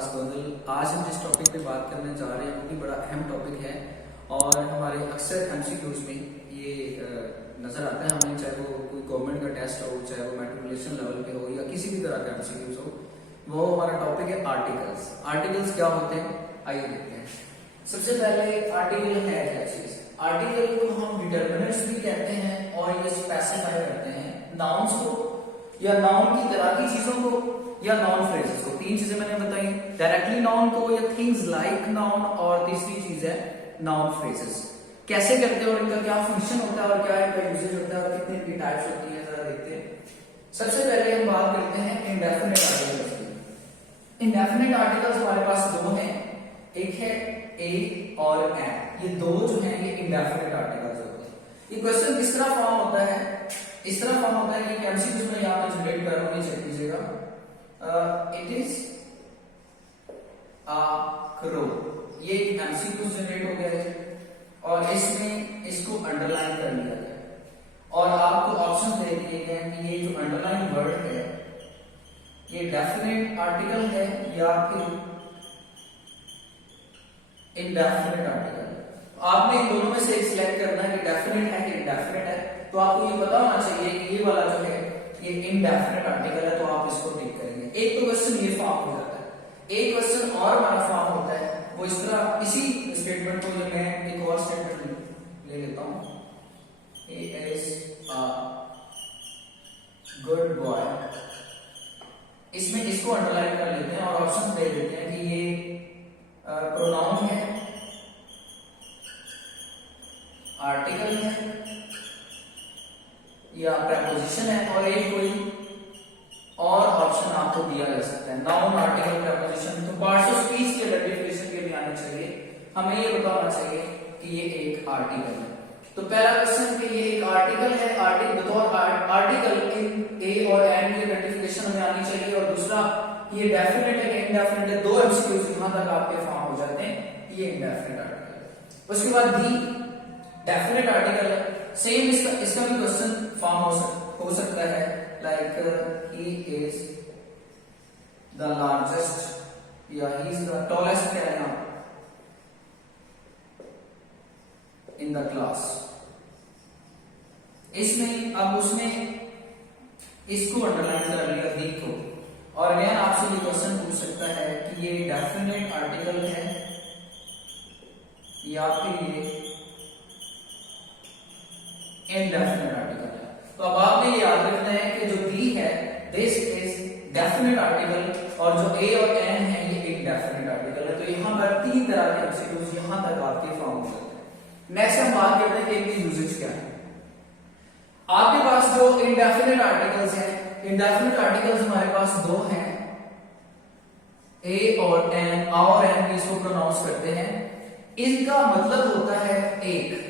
खास बदल। आज हम जिस टॉपिक पे बात करने जा रहे हैं वो भी बड़ा अहम टॉपिक है और हमारे अक्सर एमसीक्यूज में ये नजर आता है हमें, चाहे वो कोई गवर्नमेंट का टेस्ट हो, चाहे वो मैट्रिकुलेशन लेवल पे हो या किसी भी तरह का एमसीक्यूज हो। वो हमारा टॉपिक है आर्टिकल्स। आर्टिकल्स क्या होते हैं आइए देखते हैं। सबसे पहले आर्टिकल है क्या चीज? आर्टिकल को हम डिटर्मिनेंट्स भी कहते हैं और ये स्पेसिफाई करते हैं नाउन्स को या नाउन की तरह की चीजों को या नाउन फ्रेजेस को। तीन चीजें मैंने बताई, डायरेक्टली नाउन को या थिंग्स लाइक नाउन, और तीसरी चीज है नाउन फ्रेजेस। कैसे करते हैं और इनका क्या फंक्शन होता है और क्या इनका यूजेज होता है और कितनी इनकी टाइप्स होती है, जरा देखते हैं। सबसे पहले हम बात करते हैं इंडेफिनिट आर्टिकल्स की। इंडेफिनिट आर्टिकल्स हमारे पास दो हैं, एक है ए और एन। ये दो जो हैं ये इंडेफिनिट आर्टिकल्स होते हैं। ये क्वेश्चन किस तरह फॉर्म होता है? इस तरह फॉर्म होता है कि एमसीक्यूज में यहां पर जनरेट कर रहा हूं, चेक कीजिएगा। इट इज अ क्रो, ये एमसीक्यूज जनरेट हो गया है और इसमें इसको अंडरलाइन कर लिया गया और आपको ऑप्शन दे दिए गए हैं कि ये जो अंडरलाइन वर्ड है ये डेफिनेट आर्टिकल है या फिर इनडेफिनेट आर्टिकल है। आपने इन दोनों में से एक सिलेक्ट करना है कि डेफिनेट है कि इनडेफिनेट है। तो आपको ये पता होना चाहिए कि ये वाला जो है ये इनडेफिनेट आर्टिकल है, तो आप इसको टिक करेंगे। एक तो क्वेश्चन ये फॉर्म हो जाता है, एक क्वेश्चन और हमारा फॉर्म होता है वो इस तरह। इसी स्टेटमेंट को जो मैं एक और स्टेटमेंट ले लेता हूं, he is a good boy। इसमें इसको अंडरलाइन कर लेते हैं और ऑप्शन दे देते हैं कि ये प्रोनाउन है, आर्टिकल है या प्रेपोजिशन है, और एक कोई और ऑप्शन आपको दिया जा सकता है, नाउन, आर्टिकल, प्रेपोजिशन। तो पार्ट्स ऑफ स्पीच के आइडेंटिफिकेशन के भी आने चाहिए, हमें ये बताना चाहिए कि ये एक आर्टिकल है। तो पहला क्वेश्चन कि ये एक आर्टिकल है, आर्टिकल बतौर आर्टिकल इन ए और एन की आइडेंटिफिकेशन हमें आनी चाहिए। और दूसरा ये डेफिनेट है कि इनडेफिनेट है। दो एमसीक्यूज यहां तक आपके फॉर्म हो जाते हैं, ये इनडेफिनेट आर्टिकल है। उसके बाद डी डेफिनेट आर्टिकल है, सेम इसका भी क्वेश्चन फॉर्म हो सकता है, like he is the largest या he is the tallest can in the class. इसमें अब उसमें इसको अंडरलाइन कर लिया दी को, और अगेन आपसे ये क्वेश्चन पूछ सकता है कि ये डेफिनेट आर्टिकल है या फिर ये इनडेफिनेट आर्टिकल है। तो अब आपने ये याद रखना है कि जो दी है दिस इज डेफिनेट आर्टिकल और जो ए और एन है ये इनडेफिनेट आर्टिकल है। तो यहां पर तीन तरह के एमसीक्यूज यहां तक आपके फॉर्म हो सकते हैं। नेक्स्ट हम बात करते हैं कि इनकी यूजेज क्या है। आपके पास जो इनडेफिनेट आर्टिकल्स हैं, इनडेफिनेट आर्टिकल्स हमारे पास दो हैं, ए और एन। और एन भी इसको प्रोनाउंस करते हैं। इनका मतलब होता है एक,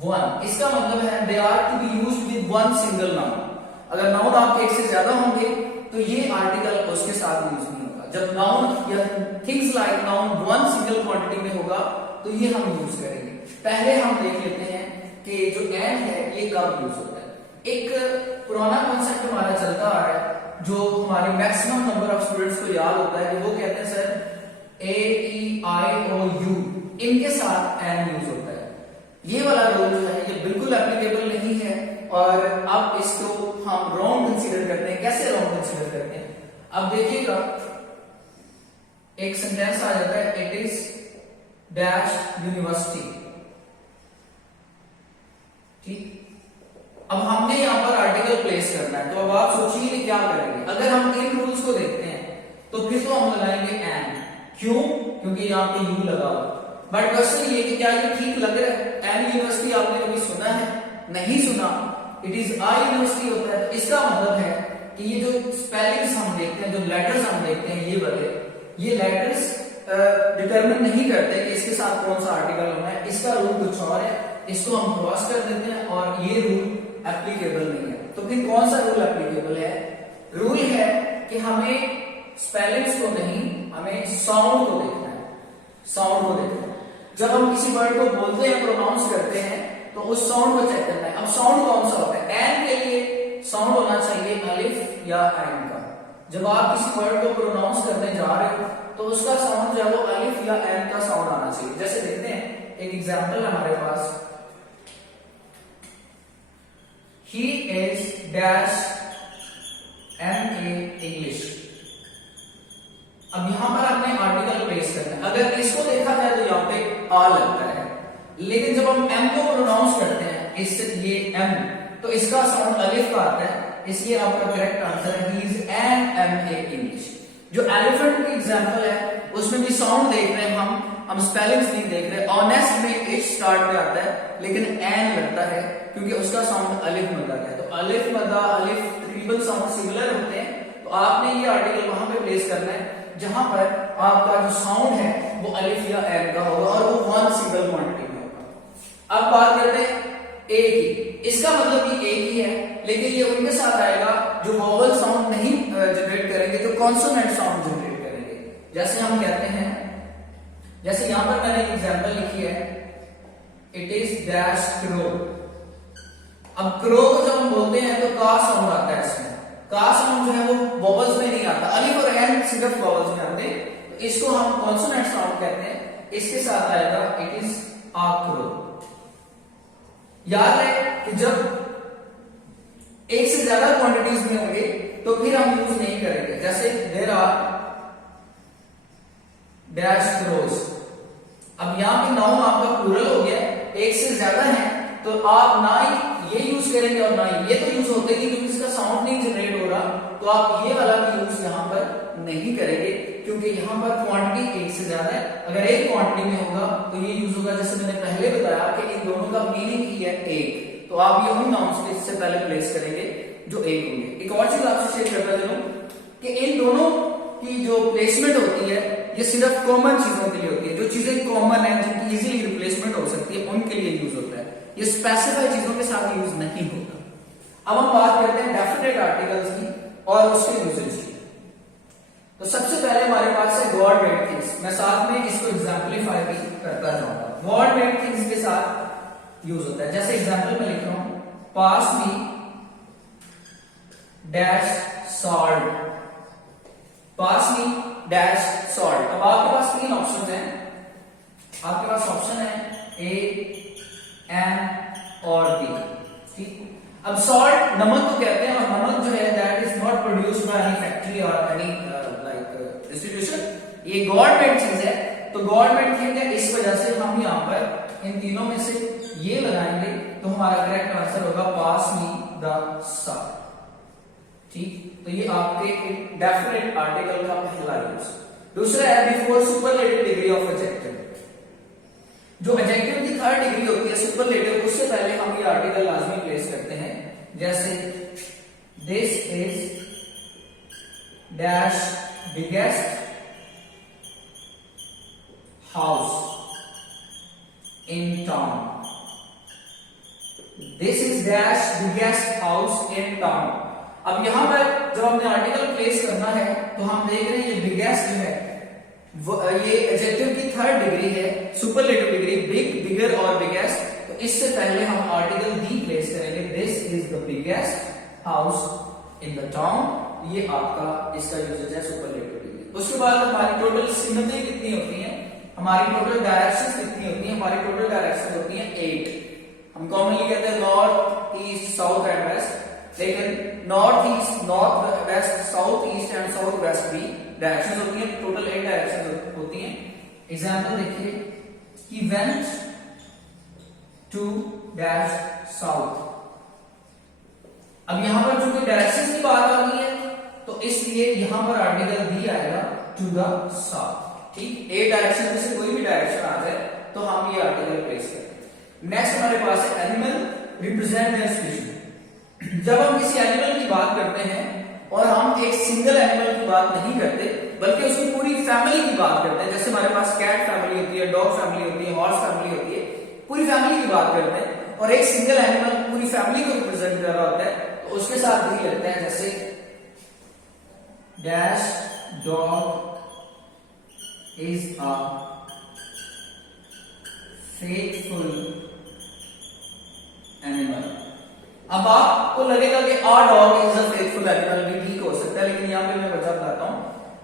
वन। इसका मतलब है they are to be used with one single noun. अगर नाउन आपके एक से ज्यादा होंगे तो ये आर्टिकल उसके साथ यूज नहीं होगा। जब नाउन या things like noun one single quantity में होगा तो ये हम यूज करेंगे। पहले हम देख लेते हैं कि जो एन है ये कब यूज होता है। एक पुराना कॉन्सेप्ट हमारा चलता आ रहा है जो हमारे मैक्सिमम नंबर ऑफ स्टूडेंट्स को याद होता है कि वो कहते हैं sir A E I O you इनके साथ एन यूज होता है। ये वाला रूल जो है ये बिल्कुल एप्लीकेबल नहीं है और अब इसको हम रॉन्ग कंसीडर करते हैं। कैसे रॉन्ग कंसीडर करते हैं? अब देखिएगा एक सेंटेंस आ जाता है, इट इज डैश यूनिवर्सिटी। ठीक, अब हमने यहां पर आर्टिकल प्लेस करना है। तो अब आप सोचिए कि क्या करेंगे। अगर हम इन रूल्स को देखते हैं तो फिर तो हम लगाएंगे एन। क्यों? क्योंकि यहां पे यू लगा हुआ। बट क्वेश्चन ये कि क्या ये ठीक लग रहा है? एन यूनिवर्सिटी आपने कभी सुना है? नहीं सुना। इट इज आ यूनिवर्सिटी होता है। तो इसका मतलब है कि ये जो स्पेलिंग्स हम देखते हैं, जो लेटर्स हम देखते हैं, ये वाले ये लेटर्स डिटरमिन नहीं करते कि इसके साथ कौन सा आर्टिकल होना है। इसका रूल कुछ और है, इसको हम क्रॉस कर देते हैं और ये रूल एप्लीकेबल नहीं है। तो फिर कौन सा रूल एप्लीकेबल है? रूल है कि हमें स्पेलिंग्स को नहीं, हमें साउंड को देखना है। साउंड को देखना है। जब हम किसी वर्ड को बोलते हैं, प्रोनाउंस करते हैं, तो उस साउंड को चेक करना है। अब साउंड कौन सा होता है? एन के लिए साउंड होना चाहिए अलिफ या ऐन का। जब आप किसी वर्ड को प्रोनाउंस करने जा रहे एग्जाम्पल हमारे पास, he is dash MA English. अब यहां पर आपने आर्टिकल प्लेस करना है। अगर इसको देखा जाए तो यहाँ पे आ लगता है, लेकिन जब हम M को प्रोनाउंस करते हैं, इससे ये M, तो इसका साउंड अलिफ का आता है, इसलिए आपका करेक्ट आंसर है he is an MA English. जो एलिफेंट की एग्जांपल है उसमें भी साउंड देख रहे हैं हम स्पेलिंग्स नहीं देख रहे। ऑनेस्ट में H स्टार्ट में आता है, लेकिन एन लगता है क्योंकि उसका साउंड अलिफ मद्दा है। तो अलिफ मद्दा अलिफ तकरीबन साउंड सिमिलर होते हैं। तो आपने ये आर्टिकल वहां पे प्लेस करना है जहां पर आपका जो साउंड है वो अलिफ या एन का होगा और वो वन सिंगल क्वांटिटी में होगा। अब बात करते हैं ए की। इसका मतलब भी एक ही है, लेकिन ये उनके साथ आएगा जो वोवल साउंड नहीं जनरेट करेंगे, जो कॉन्सोनेंट साउंड जनरेट करेंगे। जैसे हम कहते हैं, जैसे यहां पर मैंने एक एग्जांपल लिखी है, इट इज डैश क्रो। अब क्रो को जब हम बोलते हैं तो का साउंड आता है इसमें। का साउंड जो है वो वोवल्स में नहीं आता, अलिफ और एन सिर्फ वोवल्स में आते हैं, तो इसको हम कॉन्सोनेंट साउंड कहते हैं। इसके साथ आएगा इट इज आ क्रो। याद है कि जब एक से ज्यादा क्वांटिटीज में होंगे तो फिर हम यूज नहीं करेंगे। जैसे देयर आर डैश क्रोज। अब यहां पे नाउन आपका प्लूरल हो गया, एक से ज्यादा है, तो आप ना ही ये यूज करेंगे और ना ही ये तो यूज होते हैं, क्योंकि इसका साउंड नहीं जनरेट हो रहा, तो आप ये वाला भी यूज यहां पर नहीं करेंगे, क्योंकि यहां पर क्वांटिटी एक से ज्यादा है। अगर एक क्वांटिटी में होगा तो ये यूज होगा। जैसे मैंने पहले बताया कि इन दोनों का मीनिंग ही है एक, तो आप ये उन नाउन्स के इससे पहले प्लेस करेंगे जो एक होंगे। एक और चीज आपसे शेयर करता चलूं कि इन दोनों की जो प्लेसमेंट होती है ये सिर्फ कॉमन चीजों के लिए होती है। जो चीजें कॉमन है, जिनकी इजीली रिप्लेसमेंट हो सकती है, उनके लिए यूज होता है। ये स्पेसिफाइड चीजों के साथ यूज नहीं होता। अब हम बात करते हैं डेफिनेट आर्टिकल्स की और उसके यूजेज की। तो सबसे पहले हमारे पास है गॉड मेड थिंग्स। मैं साथ में इसको एग्जाम्पलीफाई भी करता जाऊंगा। गॉड मेड थिंग्स के साथ यूज होता है। जैसे एग्जाम्पल में लिख रहा हूं, पास मी डैश सॉल्ट। पास मी डैश सॉल्ट। अब आपके पास तीन ऑप्शन हैं। आपके पास ऑप्शन है ए, एम और बी। ठीक। अब सॉल्ट नमक को कहते हैं, और नमक जो है that is not produced by any factory और एनी लाइक इंस्टीट्यूशन। ये गवर्नमेंट चीज है, तो गवर्नमेंट थिंग है, इस वजह से हम यहाँ पर इन तीनों में से ये लगाएंगे, तो हमारा करेक्ट आंसर होगा पास मी द सॉल्ट। ठीक। तो ये आपके डेफिनेट आर्टिकल का पहला यूज। दूसरा है before superlative degree of adjective. जो एडजेक्टिव की थर्ड डिग्री होती है सुपरलेटिव, उससे पहले हम ये आर्टिकल लाजमी प्लेस करते हैं। जैसे this is dash biggest house in town. This is dash biggest house in town. अब यहां पर जब हमने आर्टिकल प्लेस करना है तो हम देख रहे हैं ये बिगेस्ट जो है ये एडजेक्टिव की थर्ड डिग्री है, सुपरलेटिव डिग्री, बिग, बिगर और बिगेस्ट। तो इससे पहले हम आर्टिकल दी प्लेस करेंगे। This is the biggest house in the town. ये आपका इसका यूजेज है सुपरलेटिव डिग्री। उसके बाद हमारी टोटल सिमतें कितनी होती हैं, हमारी टोटल डायरेक्शंस कितनी होती हैं? हमारी टोटल डायरेक्शन होती हैं 8। हम कॉमनली कहते हैं north, east, south and west, लेकिन north east, north west, south east and south west भी डायरेक्शंस होती हैं। टोटल 8 डायरेक्शंस होती हैं। एग्जांपल देखिए कि वेंट टू डैश साउथ। अब यहां पर चूंकि डायरेक्शंस की बात आ रही है तो इसलिए यहां पर आर्टिकल दी आएगा टू द साउथ। ठीक। 8 डायरेक्शन में से कोई भी डायरेक्शन आ जाए तो हम ये आर्टिकल प्लेस करते हैं। नेक्स्ट हमारे पास है एनिमल रिप्रेजेंट देयर स्पीशीज। जब हम किसी एनिमल की बात करते हैं और हम एक सिंगल एनिमल की बात नहीं करते बल्कि उसकी पूरी फैमिली की बात करते हैं, जैसे हमारे पास कैट फैमिली होती है, डॉग फैमिली होती है, हॉर्स फैमिली होती है, पूरी फैमिली की बात करते हैं और एक सिंगल एनिमल पूरी फैमिली को रिप्रेजेंट कर रहा होता है, तो उसके साथ भी लगते हैं। जैसे dash dog is a faithful animal. अब आपको लगेगा कि a dog is a faithful animal भी ठीक हो सकता है, लेकिन यहां पे मैं वजह बताता हूं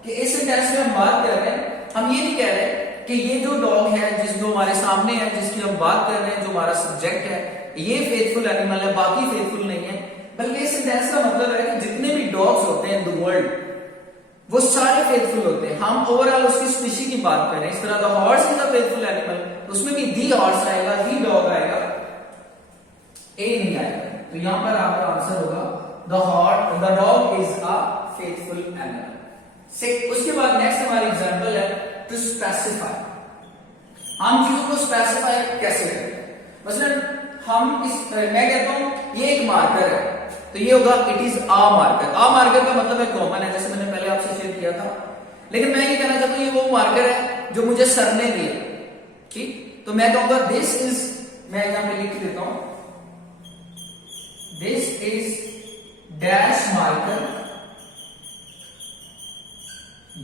कि इस सेंटेंस में हम बात कर रहे हैं, हम ये नहीं कह रहे कि ये जो डॉग है जो हमारे सामने है, जिसकी हम बात कर रहे हैं, जो हमारा सब्जेक्ट है, ये फेथफुल एनिमल है, बाकी फेथफुल नहीं है। बल्कि इस सेंटेंस का मतलब है कि जितने भी डॉग्स होते हैं इन द वर्ल्ड वो सारे फेथफुल होते हैं। हम ओवरऑल उसकी स्पीशी की बात कर रहे हैं। इस तरह the horse is a faithful animal, उसमें भी दी हॉर्स आएगा, दी डॉग आएगा, ए नहीं आएगा। तो यहां पर आपका आंसर होगा the dog is a faithful animal. उसके बाद नेक्स्ट हमारी एग्जांपल है टू स्पेसिफाई। हम चीजों को स्पेसिफाई कैसे करें? मसलन मैं कहता हूं ये एक मार्कर है, तो ये होगा it is a marker. A marker का मतलब है कॉमन है, जैसे मैंने पहले आपसे शेयर किया था। लेकिन मैं ये कहना चाहता हूं ये वो मार्कर है जो मुझे सर ने दिया, ठीक। तो मैं कहूंगा दिस इज, मैं यहां पे लिख देता हूं, this is dash marker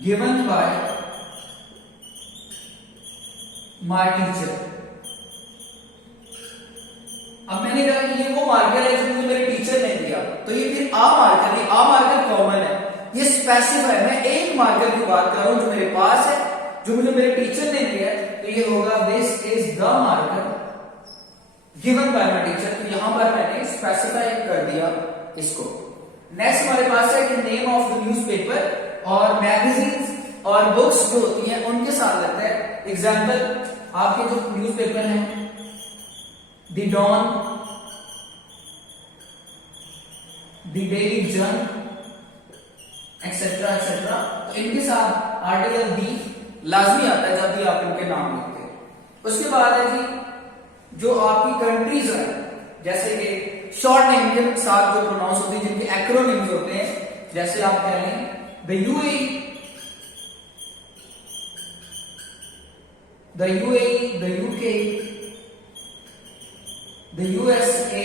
given by my teacher. अब मैंने कहा कि ये वो मार्कर है जो मुझे मेरे टीचर ने दिया, तो ये फिर आ मार्कर नहीं, आ मार्कर कॉमन है, ये स्पेसिफाई, मैं एक मार्कर की बात कर रहा हूं जो मेरे पास है, जो मुझे मेरे टीचर ने दिया है। तो ये होगा this is the marker given by my teacher. तो यहां पर मैंने स्पेसिफाई कर दिया इसको। नेक्स्ट हमारे पास है कि नेम ऑफ द न्यूज़पेपर और मैगजीन्स और बुक्स जो होती हैं उनके साथ लगता है। एग्जाम्पल आपके जो न्यूज़पेपर हैं, द डॉन, द डेली जर्न, एक्सेट्रा एक्सेट्रा, तो इनके साथ आर्टिकल दी लाजमी आता है जब भी आप इनके नाम लिखते हैं। उसके बाद है जी जो आपकी कंट्रीज है, जैसे कि शॉर्ट नेम के साथ जो प्रोनाउंस होती है, जिनके एक्रोनिम्स होते हैं, जैसे आप कह लें the UAE, the UK, the USA,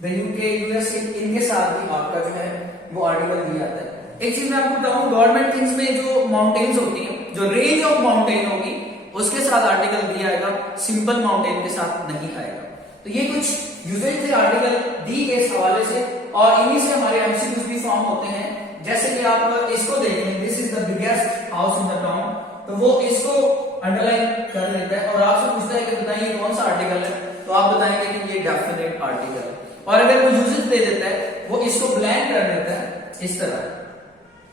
the UK, USA, इनके साथ भी आपका जो है वो आर्टिकल दिया जाता है। एक चीज मैं आपको बताऊं, गवर्नमेंट थिंग्स में जो माउंटेन्स होती हैं, जो रेंज ऑफ माउंटेन होगी उसके साथ आर्टिकल दिया आएगा, सिंपल माउंटेन के साथ नहीं आएगा। तो ये कुछ यूजेज थे आर्टिकल दी के इस हवाले से, और इन्हीं से हमारे एमसीक्यूज भी फॉर्म होते हैं। जैसे कि आप इसको देखें, this is the biggest house in the town, तो वो इसको अंडरलाइन कर लेता है और आपसे पूछता है कि बताइए कौन सा आर्टिकल है, तो आप बताएंगे कि ये डेफिनेट आर्टिकल है। और अगर वो यूजेज दे देता है, वो इसको ब्लैंक कर देता है, इस तरह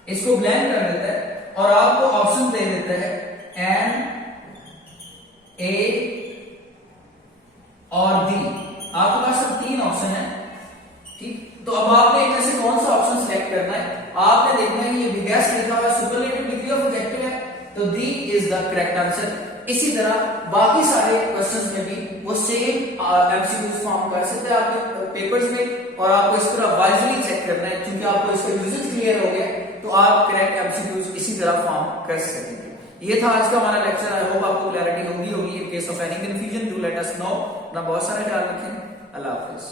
इसको ब्लैंक कर देता है और आपको ऑप्शन दे देता है एन, ए और डी। आपके पास सब तीन ऑप्शन है, ठीक। तो अब आपने इनमें से कौन सा ऑप्शन सिलेक्ट करना है? आपने देखना है ये बिगेस्ट लिखा हुआ है, सुपरलेटिव डिग्री ऑफ ऑब्जेक्टिव है, तो D is the correct answer. इसी तरह बाकी सारे क्वेश्चंस में भी वो सेम एमसीक्यूज फॉर्म कर सकते हैं आपके पेपर्स में, और आपको इस तरह वाइजली चेक करना है, क्योंकि आपको इसका यूजेज क्लियर हो गया तो आप करेक्ट एमसीक्यूज इसी तरह फॉर्म कर सकेंगे। ये था आज का हमारा लेक्चर। आई होप आपको क्लैरिटी होगी। In case of any confusion do let us know. अपना बहुत सारा ख्याल रखें। अल्लाह हाफिज।